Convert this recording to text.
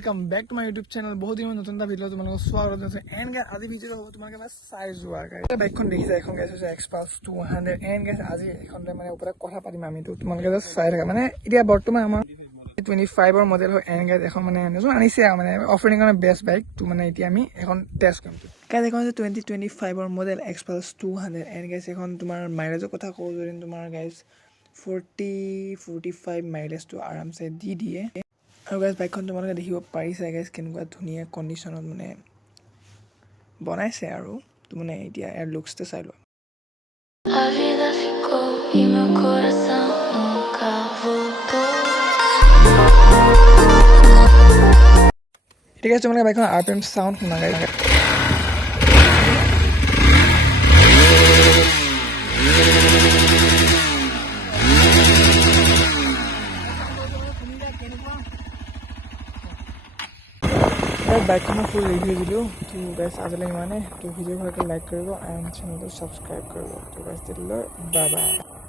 Welcome back to my YouTube channel बहुत दिन नतुन এটা ভিডিও তোমালোকক স্বাগত জনাইছো এন্ড গাইস আজি ভিডিও হ'ব তোমালোকে বাস চাই যোৱা গাইস এটা বাইকখন দেখিছা এখন গাইস আছে এক্সপালস 200 এন্ড গাইস আজি এখনতে মানে ওপৰত কথা পাতিম আমি তো তোমালোকে জাস্ট চাই থাকা মানে এতিয়া বৰ্তমান আমাৰ 25 ৰ মডেল হয় এন্ড গাইস এখন মানে নতুন আনিছে মানে অফাৰিং কাৰণে বেষ্ট বাইক তো মানে এতিয়া আমি এখন টেষ্ট কৰিম গাইস এখন 2025 ৰ মডেল এক্সপালস 200 এন্ড গাইস এখন তোমাৰ মাইলেজৰ কথা কওঁ যদি তোমাৰ গাইস 40-45 মাইলেজ তো আৰামছে দি দিয়ে আৰু গাইস বাইকখন তোমালোকে দেখিব পাৰিছা গাইস কেনেকুৱা ধুনীয়া কন্ডিশনত মানে বনাইছে আৰু তো মানে এতিয়া এয়াৰ লুকসতে চাই লোৱা A vida ficou e meu coração nunca voltou. ঠিক আছে তোমালোকে বাইকখন আরপিএম সাউন্ড শুনা গাইস বাইকখনৰ ফুল ৰিভিউ দিলোঁ তো গাইছ আজিলৈ ইমানে তো ভিডিঅ' ভালকৈ লাইক কৰিব এণ্ড চেনেলটো ছাবস্ক্ৰাইব কৰিব তো গাইছ তেতিয়ালৈ বাই বাই